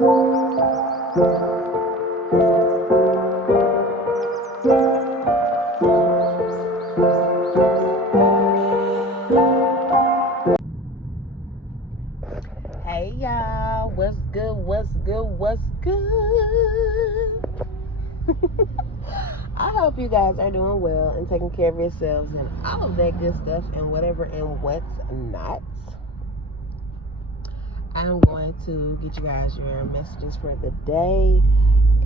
Hey y'all, what's good, what's good, what's good? I hope you guys are doing well and taking care of yourselves and all of that good stuff and whatever and what's not. I'm going to get you guys your messages for the day,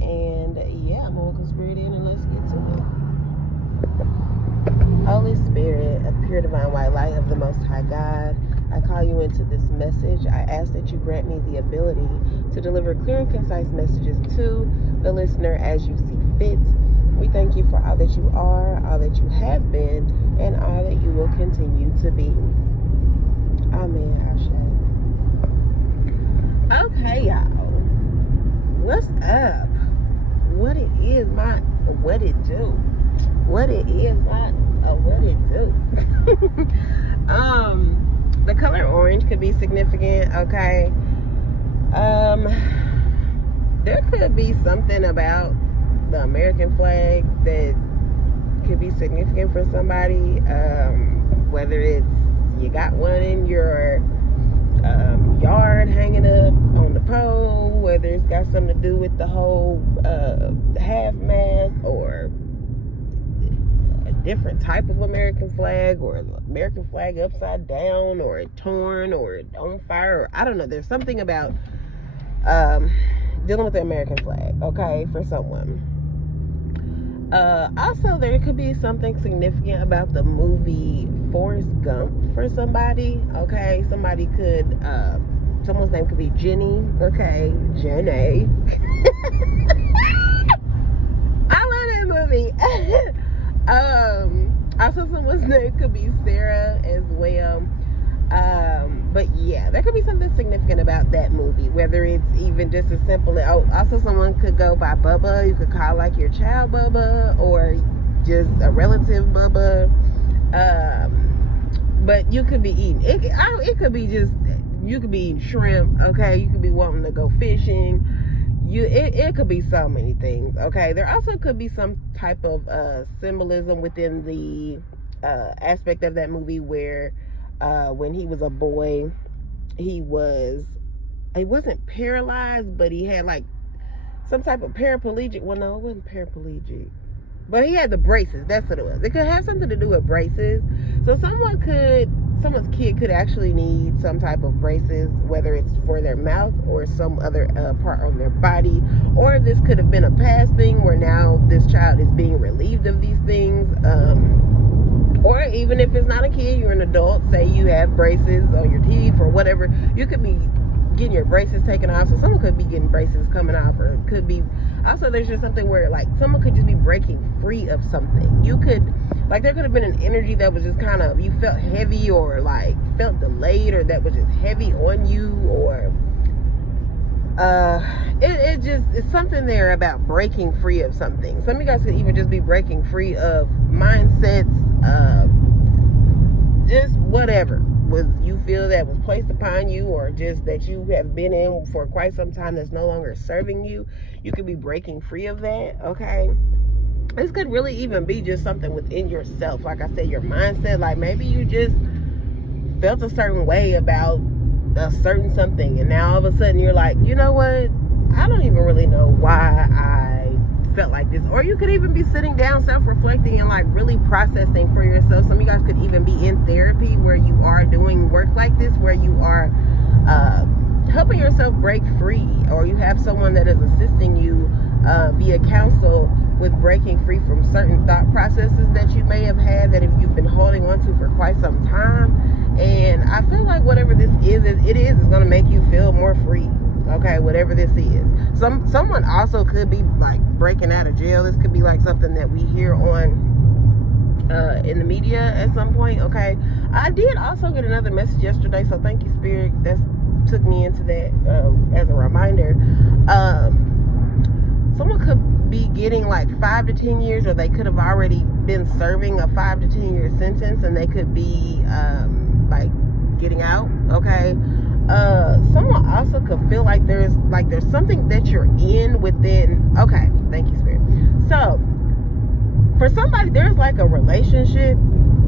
and yeah, I'm going to spirit in and let's get to it. Holy Spirit, a pure divine white light of the Most High God, I call you into this message. I ask that you grant me the ability to deliver clear and concise messages to the listener as you see fit. We thank you for all that you are, all that you have been, and all that you will continue to be. Amen. Ashe. Okay, y'all. What's up? What it is, what it do? What it is, what it do? The color orange could be significant, okay? There could be something about the American flag that could be significant for somebody, whether it's you got one in your yard hanging up on the pole, whether it's got something to do with the whole half mast or a different type of American flag, or the American flag upside down or torn or on fire, or I don't know. There's something about dealing with the American flag, okay, for someone. Also, there could be something significant about the movie Forrest Gump for somebody, okay? Somebody could, someone's name could be Jenny, okay? Jenny. I love that movie. Also, someone's name could be Sarah as well. But yeah, there could be something significant about that movie, whether it's even just as simple as, also someone could go by Bubba. You could call like your child Bubba, or just a relative Bubba. But you could be eating it could be just, you could be eating shrimp, okay? You could be wanting to go fishing. It could be so many things, okay? There also could be some type of symbolism within the aspect of that movie where when he was a boy, he wasn't paralyzed, but he had like some type of paraplegic. Well, no, it wasn't paraplegic, but he had the braces. That's what it was. It could have something to do with braces. So someone's kid could actually need some type of braces, whether it's for their mouth or some other part on their body. Or this could have been a past thing where now this child is being relieved of these things. Or even if it's not a kid, you're an adult, say you have braces on your teeth or whatever, you could be getting your braces taken off. So someone could be getting braces coming off, or it could be, also there's just something where like someone could just be breaking free of something. You could, like, there could have been an energy that was just kind of, you felt heavy or like felt delayed, or that was just heavy on you, or it's something there about breaking free of something. Some of you guys could even just be breaking free of mindsets, just whatever was you feel that was placed upon you, or just that you have been in for quite some time that's no longer serving you. You could be breaking free of that, okay? This could really even be just something within yourself. Like I said, your mindset, like maybe you just felt a certain way about a certain something, and now all of a sudden you're like, you know what, I don't even really know why I felt like this. Or you could even be sitting down self-reflecting and like really processing for yourself. Some of you guys could even be in therapy where you are doing work like this, where you are helping yourself break free, or you have someone that is assisting you via counsel with breaking free from certain thought processes that you may have had, that if you've been holding on to for quite some time. And I feel like whatever this is going to make you feel more free, okay? Whatever this is. Someone also could be like breaking out of jail. This could be like something that we hear on in the media at some point, okay? I did also get another message yesterday, so thank you, Spirit. That took me into that as a reminder. Someone could be getting like 5 to 10 years, or they could have already been serving a 5 to 10 year sentence, and they could be like getting out, okay? Someone also could feel like there's something that you're in within. Okay, thank you, Spirit. So for somebody, there's like a relationship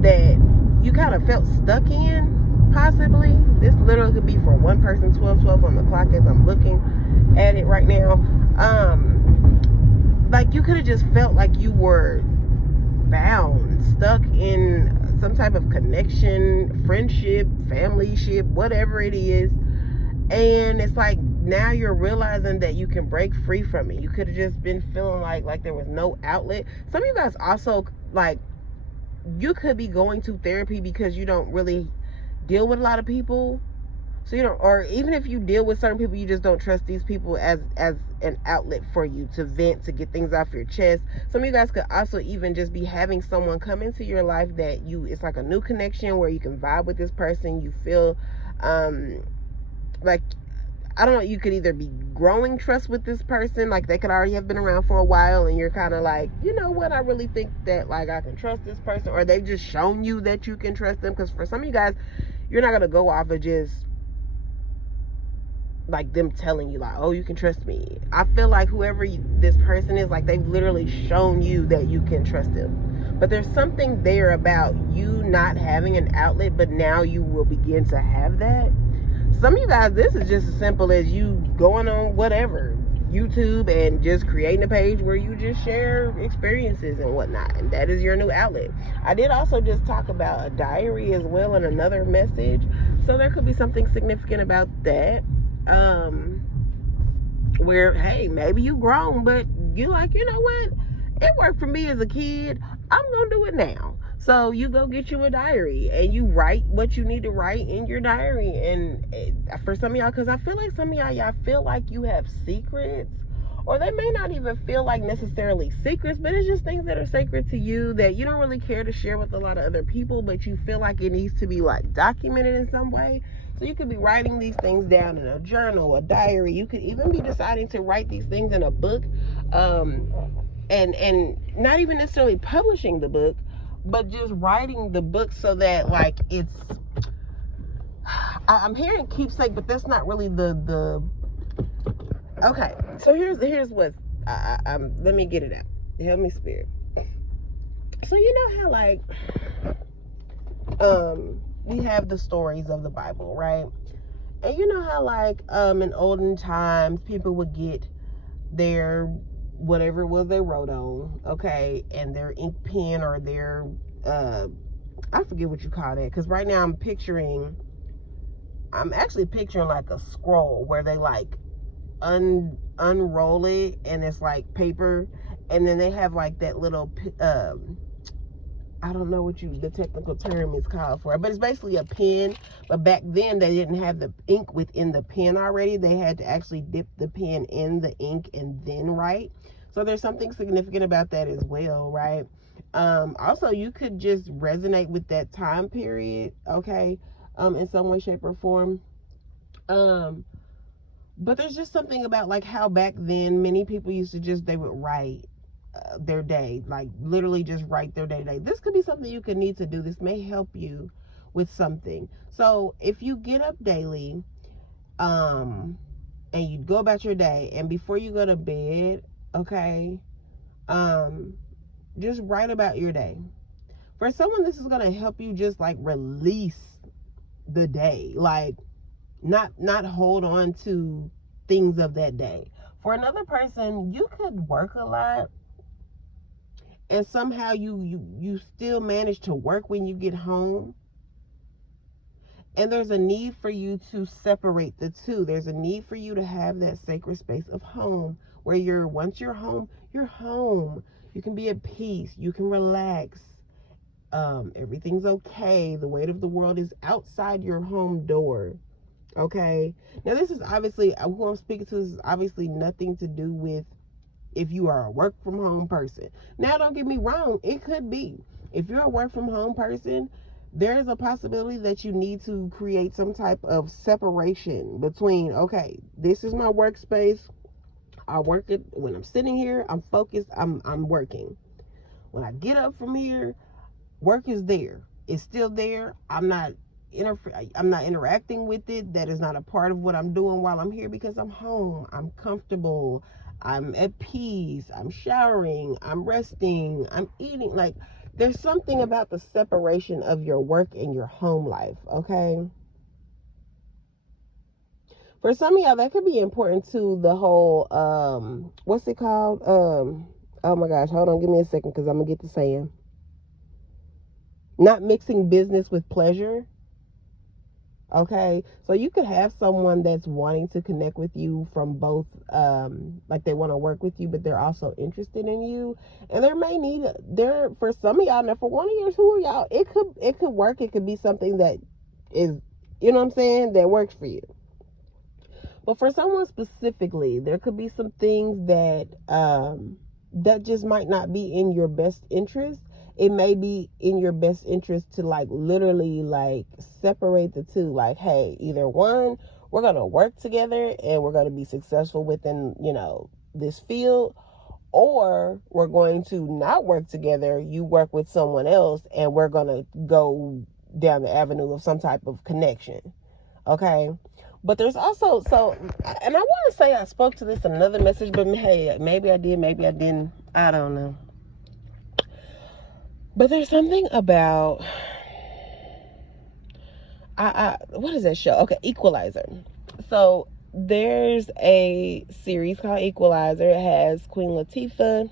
that you kind of felt stuck in, possibly. This literally could be for one person. 12:12 on the clock as I'm looking at it right now. Like you could have just felt like you were bound, stuck in some type of connection, friendship, familyship, whatever it is. And it's like now you're realizing that you can break free from it. You could have just been feeling like there was no outlet. Some of you guys also, like, you could be going to therapy because you don't really deal with a lot of people. So you don't, or even if you deal with certain people, you just don't trust these people as an outlet for you to vent, to get things off your chest. Some of you guys could also even just be having someone come into your life that it's like a new connection where you can vibe with this person. You feel like, I don't know, you could either be growing trust with this person, like they could already have been around for a while and you're kind of like, you know what, I really think that like I can trust this person, or they've just shown you that you can trust them. Because for some of you guys, you're not going to go off of just like them telling you like, oh, you can trust me. I feel like whoever this person is, like they've literally shown you that you can trust them. But there's something there about you not having an outlet, but now you will begin to have that. Some of you guys, this is just as simple as you going on whatever, YouTube, and just creating a page where you just share experiences and whatnot, and that is your new outlet. I did also just talk about a diary as well in another message, so there could be something significant about that. Where, hey, maybe you grown, but you like, you know what, it worked for me as a kid, I'm gonna do it now. So you go get you a diary and you write what you need to write in your diary. And for some of y'all, because I feel like some of y'all feel like you have secrets, or they may not even feel like necessarily secrets, but it's just things that are sacred to you that you don't really care to share with a lot of other people, but you feel like it needs to be like documented in some way. So you could be writing these things down in a journal, a diary. You could even be deciding to write these things in a book, and not even necessarily publishing the book, but just writing the book so that like it's, I'm hearing keepsake, but that's not really the okay. So here's what let me get it out. Help me, Spirit. So you know how like we have the stories of the Bible, right? And you know how like in olden times people would get their whatever it was they wrote on, okay, and their ink pen or their I forget what you call that, because right now I'm actually picturing like a scroll where they like unroll it and it's like paper, and then they have like that little I don't know what the technical term is called for it, but it's basically a pen. But back then they didn't have the ink within the pen already. They had to actually dip the pen in the ink and then write. So there's something significant about that as well, right? Also, you could just resonate with that time period, okay, in some way, shape, or form. But there's just something about like how back then many people used to just, they would write their day, like literally just write their day to day. This could be something you could need to do. This may help you with something. So if you get up daily, and you go about your day, and before you go to bed, okay, just write about your day. For someone, this is gonna help you just like release the day, like not hold on to things of that day. For another person, you could work a lot and somehow you still manage to work when you get home. And there's a need for you to separate the two. There's a need for you to have that sacred space of home where once you're home, you're home. You can be at peace. You can relax. Everything's okay. The weight of the world is outside your home door. Okay. Now this is obviously, who I'm speaking to is obviously nothing to do with if you are a work from home person. Now don't get me wrong, it could be. If you're a work from home person, there is a possibility that you need to create some type of separation between, okay, this is my workspace. I work it when I'm sitting here, I'm focused, I'm working. When I get up from here, work is there. It's still there. I'm not I'm not interacting with it. That is not a part of what I'm doing while I'm here, because I'm home. I'm comfortable. I'm at peace. I'm showering. I'm resting. I'm eating. Like, there's something about the separation of your work and your home life, okay? For some of y'all, that could be important to the whole, what's it called? Oh my gosh, hold on, give me a second, because I'm going to get to saying. Not mixing business with pleasure. Okay, so you could have someone that's wanting to connect with you from both, like they want to work with you, but they're also interested in you, and for some of y'all, now for one of you, who are y'all, it could work. It could be something that is, you know what I'm saying, that works for you. But for someone specifically, there could be some things that that just might not be in your best interest. It may be in your best interest to like literally like separate the two. Like, hey, either one, we're gonna work together and we're gonna be successful within, this field, or we're going to not work together. You work with someone else and we're gonna go down the avenue of some type of connection. Okay. But there's also, and I want to say I spoke to this in another message, but hey, maybe I did, maybe I didn't. I don't know. But there's something about, what is that show? Okay, Equalizer. So there's a series called Equalizer. It has Queen Latifah,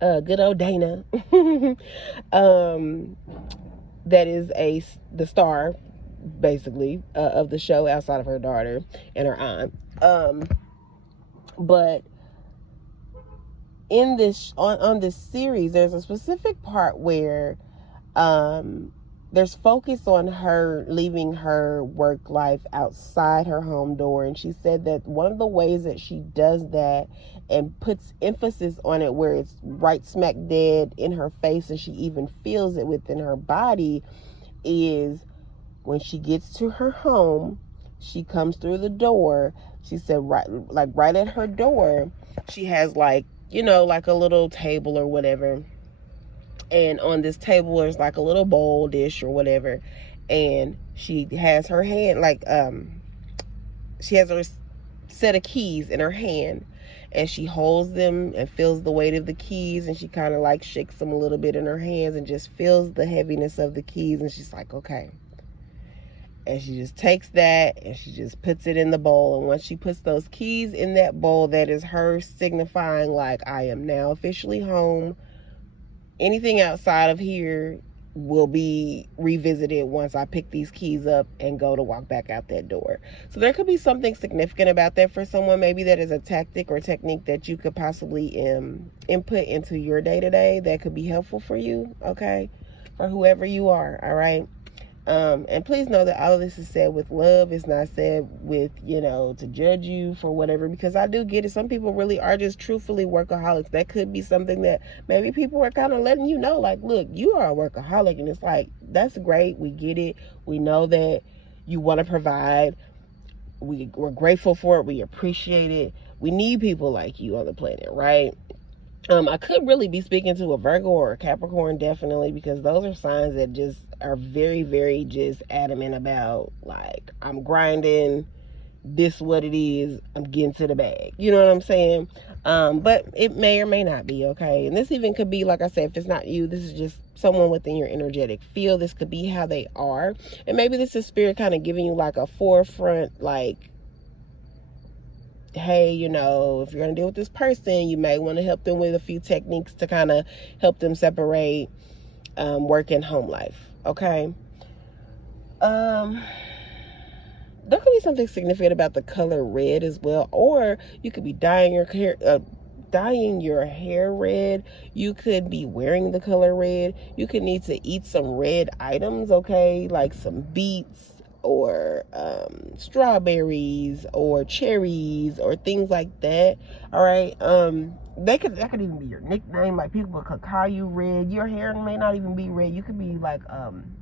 good old Dana, that is the star, basically, of the show, outside of her daughter and her aunt. But in this on this series, there's a specific part where there's focus on her leaving her work life outside her home door, and she said that one of the ways that she does that and puts emphasis on it where it's right smack dead in her face and she even feels it within her body is when she gets to her home. She comes through the door. She said right at her door, she has like a little table or whatever. And on this table there's like a little bowl dish or whatever. And she has her hand, she has her set of keys in her hand. And she holds them and feels the weight of the keys. And she kind of like shakes them a little bit in her hands and just feels the heaviness of the keys. And she's like, okay. And she just takes that and she just puts it in the bowl. And once she puts those keys in that bowl, that is her signifying like, I am now officially home. Anything outside of here will be revisited once I pick these keys up and go to walk back out that door. So there could be something significant about that for someone. Maybe that is a tactic or technique that you could possibly input into your day-to-day that could be helpful for you, okay? For whoever you are, all right? And please know that all of this is said with love. It's not said with, to judge you for whatever, because I do get it. Some people really are just truthfully workaholics. That could be something that maybe people are kind of letting you know, like, look, you are a workaholic. And it's like, that's great. We get it. We know that you want to provide. We're grateful for it. We appreciate it. We need people like you on the planet, right? I could really be speaking to a Virgo or a Capricorn, definitely, because those are signs that just are very, very just adamant about, like, I'm grinding, this what it is, I'm getting to the bag. You know what I'm saying? But it may or may not be, okay? And this even could be, like I said, if it's not you, this is just someone within your energetic field. This could be how they are. And maybe this is spirit kind of giving you, like, a forefront, like, hey, if you're going to deal with this person, you may want to help them with a few techniques to kind of help them separate work and home life, okay? There could be something significant about the color red as well, or you could be dyeing your hair red. You could be wearing the color red. You could need to eat some red items, okay? Like some beets, or strawberries, or cherries, or things like that. All right. That could even be your nickname. Like, people could call you red. Your hair may not even be red. You could be like an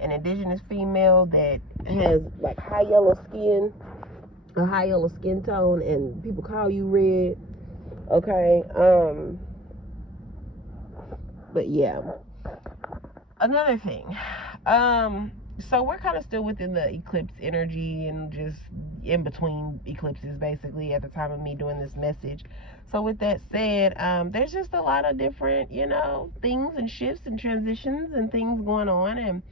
indigenous female that has like a high yellow skin tone, and people call you red. Okay. But yeah. Another thing, So we're kind of still within the eclipse energy and just in between eclipses basically at the time of me doing this message. So with that said, there's just a lot of different, things and shifts and transitions and things going on. And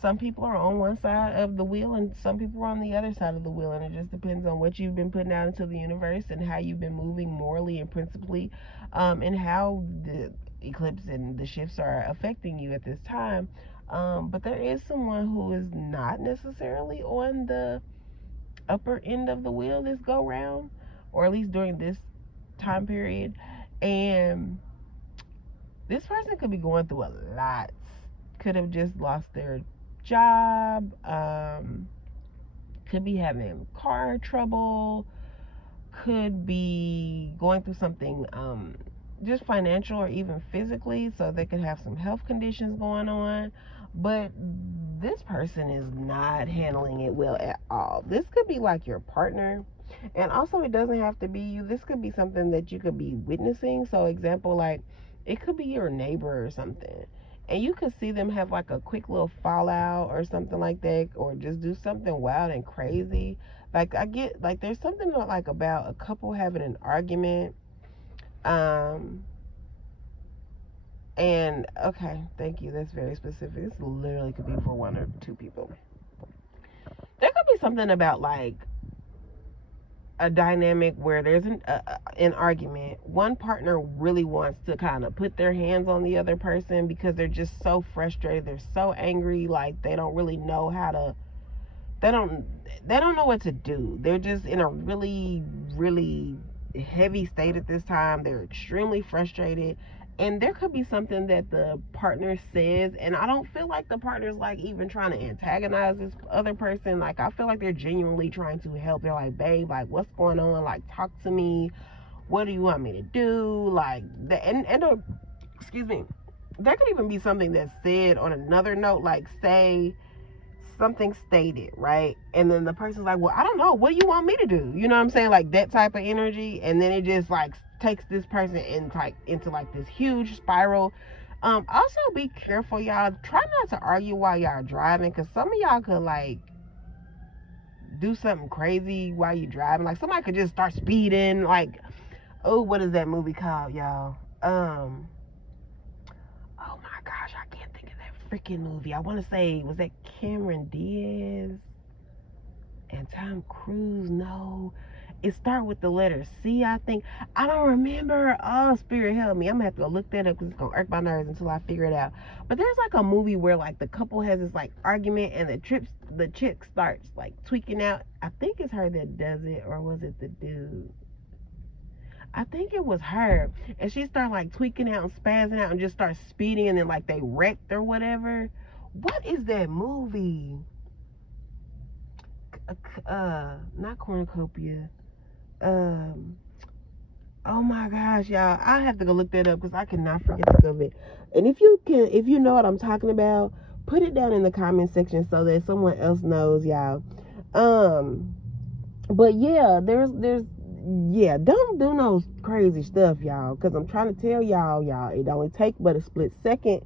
some people are on one side of the wheel and some people are on the other side of the wheel. And it just depends on what you've been putting out into the universe and how you've been moving morally and principally, and how the eclipse and the shifts are affecting you at this time. But there is someone who is not necessarily on the upper end of the wheel this go round, or at least during this time period. And this person could be going through a lot. Could have just lost their job, could be having car trouble, could be going through something just financial or even physically, so they could have some health conditions going on. But this person is not handling it well at all. This could be like your partner, and also it doesn't have to be you. This could be something that you could be witnessing. So example, like it could be your neighbor or something, and you could see them have like a quick little fallout or something like that, or just do something wild and crazy. Like I get, like there's something like about a couple having an argument, and okay, thank you, that's very specific. This literally could be for one or two people. There could be something about like a dynamic where there's an argument. One partner really wants to kind of put their hands on the other person because they're just so frustrated, they're so angry, like they don't really know how to, they don't know what to do. They're just in a really, really heavy state at this time. They're extremely frustrated. And there could be something that the partner says, and I don't feel like the partner's like even trying to antagonize this other person. Like I feel like they're genuinely trying to help. They're like, babe, like what's going on? Like talk to me. What do you want me to do? Like excuse me. There could even be something that's said on another note, like say something stated, right? And then the person's like, well, I don't know, what do you want me to do? You know what I'm saying? Like that type of energy. And then it just like takes this person into like this huge spiral. Also be careful, y'all. Try not to argue while y'all driving, because some of y'all could like do something crazy while you're driving. Like somebody could just start speeding. Like, oh, what is that movie called, y'all? Oh my gosh, I can't think of that freaking movie. I want to say, was that Cameron Diaz and Tom Cruise? No, it started with the letter C, I think. I don't remember. Oh, Spirit help me. I'm gonna have to go look that up because it's gonna irk my nerves until I figure it out. But there's like a movie where like the couple has this like argument and the chick starts like tweaking out. I think it's her that does it, or was it the dude? I think it was her. And she started like tweaking out and spazzing out and just started speeding, and then like they wrecked or whatever. What is that movie? Not Cornucopia. Oh my gosh, y'all. I have to go look that up because I cannot forget to think of it. And if you know what I'm talking about, put it down in the comment section so that someone else knows, y'all. But yeah, yeah, don't do no crazy stuff, y'all, because I'm trying to tell y'all, it only take but a split second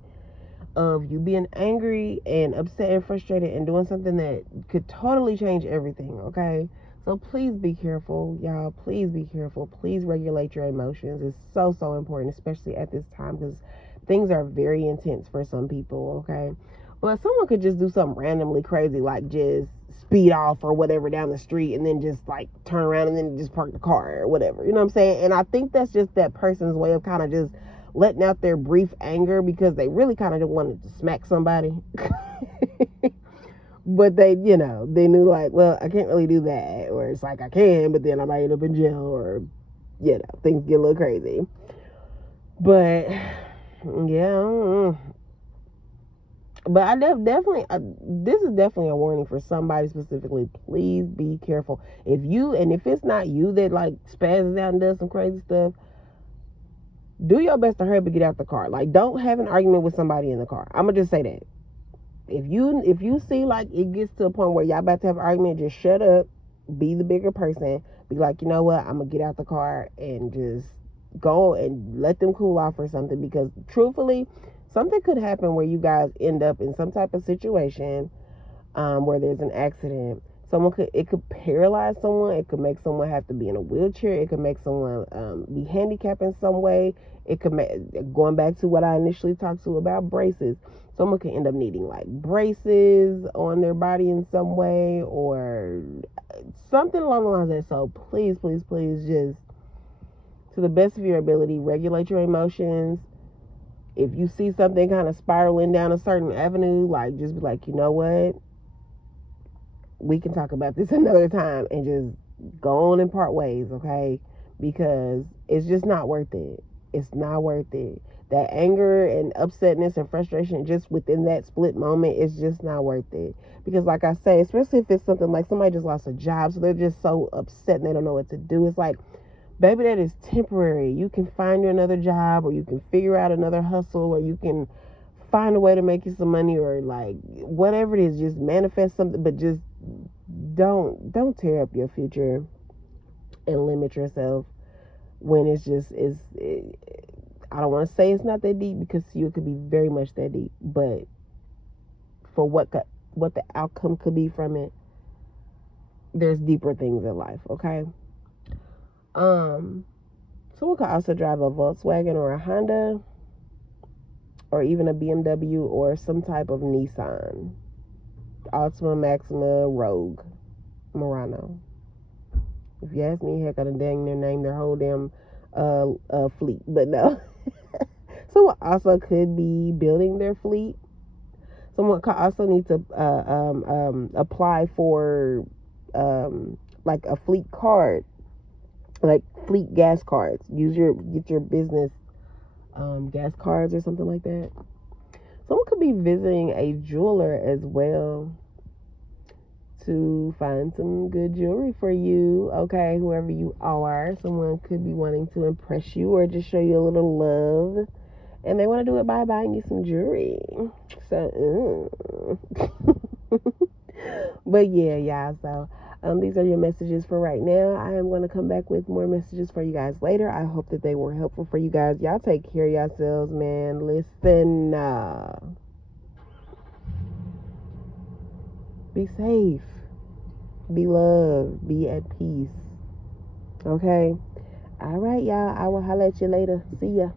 of you being angry and upset and frustrated and doing something that could totally change everything, okay? So please be careful, y'all. Please be careful. Please regulate your emotions. It's so, so important, especially at this time, because things are very intense for some people, okay? But someone could just do something randomly crazy, like just speed off or whatever down the street and then just like turn around and then just park the car or whatever. You know what I'm saying? And I think that's just that person's way of kind of just letting out their brief anger because they really kind of wanted to smack somebody. But they knew like, well, I can't really do that. Or it's like I can, but then I might end up in jail, or, things get a little crazy. But, yeah. But I definitely, this is definitely a warning for somebody specifically. Please be careful. If it's not you that like spazzes out and does some crazy stuff, do your best to hurry up and get out the car. Like, don't have an argument with somebody in the car. I'm gonna just say that. If you see like it gets to a point where y'all about to have an argument, just shut up. Be the bigger person. Be like, you know what? I'm gonna get out the car and just go and let them cool off or something. Because truthfully, something could happen where you guys end up in some type of situation where there's an accident. It could paralyze someone. It could make someone have to be in a wheelchair. It could make someone be handicapped in some way. It could going back to what I initially talked to about braces. Someone could end up needing like braces on their body in some way or something along the lines of that. So please, please, please, just to the best of your ability, regulate your emotions. If you see something kind of spiraling down a certain avenue, like just be like, you know what? We can talk about this another time and just go on and part ways, okay? Because it's just not worth it. It's not worth it. That anger and upsetness and frustration just within that split moment is just not worth it. Because like I say, especially if it's something like somebody just lost a job, so they're just so upset and they don't know what to do. It's like, baby, that is temporary. You can find you another job, or you can figure out another hustle, or you can find a way to make you some money, or like whatever it is, just manifest something. But just don't tear up your future and limit yourself when it's just I don't want to say it's not that deep, because it could be very much that deep, but for what the outcome could be from it, there's deeper things in life, okay? Someone could also drive a Volkswagen or a Honda, or even a BMW or some type of Nissan, Altima, Maxima, Rogue, Murano. If you ask me, heck, I done dang near name their whole damn fleet, but no. Someone also could be building their fleet. Someone could also need to apply for like a fleet card, like fleet gas cards. Get your business gas cards or something like that. Someone could be visiting a jeweler as well to find some good jewelry for you, okay? Whoever you are, someone could be wanting to impress you or just show you a little love, and they want to do it by buying you some jewelry. So, but yeah, y'all. So, these are your messages for right now. I am going to come back with more messages for you guys later. I hope that they were helpful for you guys. Y'all take care of yourselves, man. Listen, be safe, be loved, be at peace. Okay? All right, y'all. I will holler at you later. See ya.